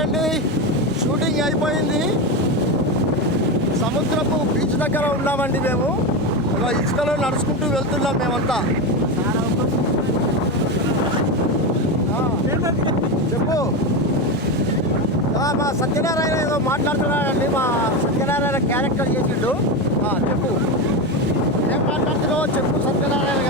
అండి షూటింగ్ అయిపోయింది. సముద్రపు బీచ్ దగ్గర ఉన్నామండి మేము. ఒక ఇసుకలో నడుచుకుంటూ వెళ్తున్నాం మేమంతా. చెప్పు. మా సత్యనారాయణ ఏదో మాట్లాడుతున్నాడండి. మా సత్యనారాయణ క్యారెక్టర్ చేసిండు. ఆ, చెప్పు. ఏం మాట్లాడుతున్నావో చెప్పు సత్యనారాయణ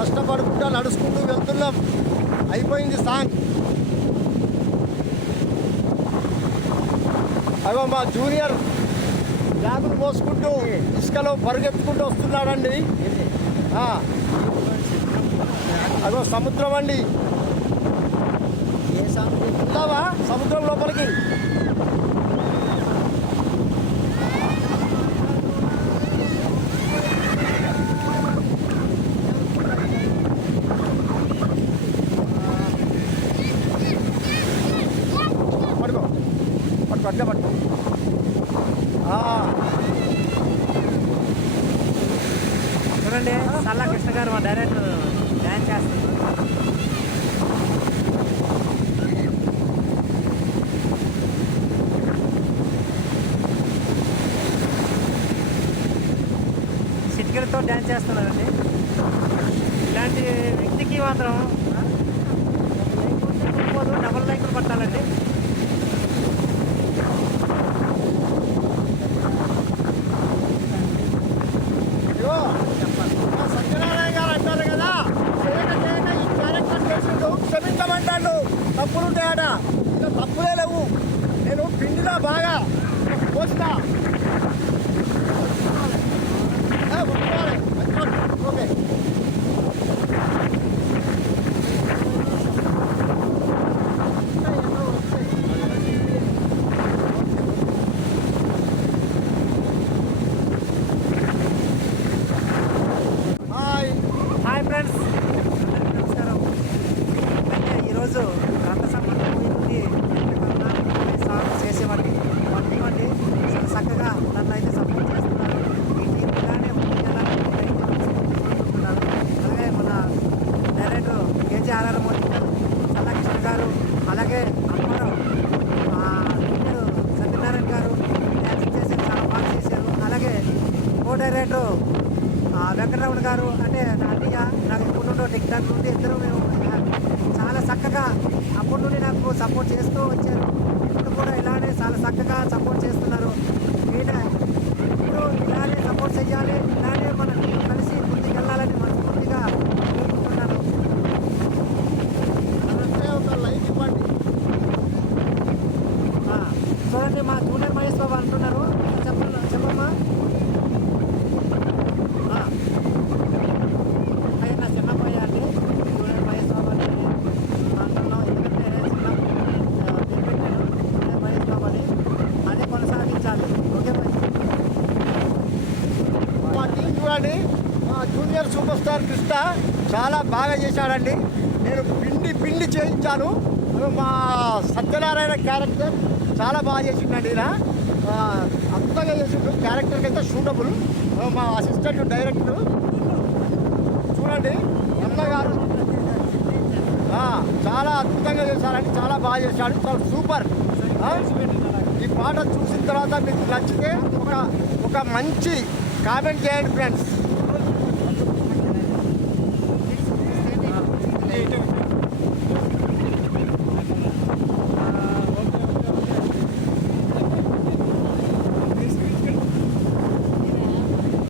కష్టపడుకుంటూ నడుచుకుంటూ వెళ్తున్నాం. అయిపోయింది సాంగ్. అగో మా జూనియర్ బ్యాగులు మోసుకుంటూ ఇసుకలో పరుగెత్తుకుంటూ వస్తున్నాడండి. అదో అగో సముద్రం అండి. సముద్రం లోపలికి. పట్టుకో ఆ, చూడండి సల్లా కృష్ణ గారు మా డైరెక్టర్ డ్యాన్స్ చేస్తున్నారు. చిటికెలతో డ్యాన్స్ చేస్తున్నారండి. ఇలాంటి వ్యక్తికి మాత్రం నేను బాగా పోసినా ఏ, పట్టుకోవాలి. పట్టుకోండి. ఓకే హాయ్ హాయ్ ఫ్రెండ్స్ అందరికీ నమస్కారం అయితే ఈరోజు రక్త సంబంధం పోయింది సాంగ్ చేసేవాడిని వాళ్ళు ఇవ్వండి చాలా చక్కగా నన్ను అయితే సపోర్ట్ చేస్తున్నారు ఈ టీం ఇలానే ముందుకెళ్ళాలని కోరుకుంటున్నాను అలాగే మన డైరెక్టర్ కేజీ ఆర్ఆర్ గారు సల్లకృష్ణ గారు అలాగే అమ్మారావు సత్యనారాయణ గారు డ్యాన్సింగ్ చేశారు చాలా బాగా చేశారు. అలాగే కో డైరెక్టర్ వెంకటరమణ గారు అంటే నా అన్నయ్య నాకు ఎప్పటి నుండో టిక్టాక్ నుండి ఇద్దరు మేము చాలా చక్కగా అప్పటి నుండి నాకు సపోర్ట్ చేస్తూ వచ్చారు. ఇప్పుడు కూడా ఇలానే చాలా చక్కగా సపోర్ట్ చేస్తున్నారు. ఈయన ఇప్పుడు ఇలానే సపోర్ట్ చేయాలి బాబు అంటున్నారు. చెప్ప చెప్పమ్మా. ఆ. అయ్యా నా చిన్న అండి. జూనియర్ మహేష్ బాబు అని అంటున్నాం. ఎందుకంటే చిన్న ఆ, పేరు మహేష్ బాబు అని. అదే కొనసాగించాలి. ఓకే మా టీం చూడండి. మా జూనియర్ సూపర్ స్టార్ కృష్ణ చాలా బాగా చేశాడండి. నేను పిండి పిండి చేయించాను. మా సత్యనారాయణ క్యారెక్టర్ చాలా బాగా చేసిండండి ఈయన. అద్భుతంగా చేసిండు క్యారెక్టర్కి అయితే సూటబుల్ మా అసిస్టెంట్ డైరెక్టర్ చూడండి అన్నగారు చాలా అద్భుతంగా చేశారని చాలా బాగా చేశాడు చాలా సూపర్ ఈ పాట చూసిన తర్వాత మీకు నచ్చితే ఒక ఒక మంచి కామెంట్ చేయండి ఫ్రెండ్స్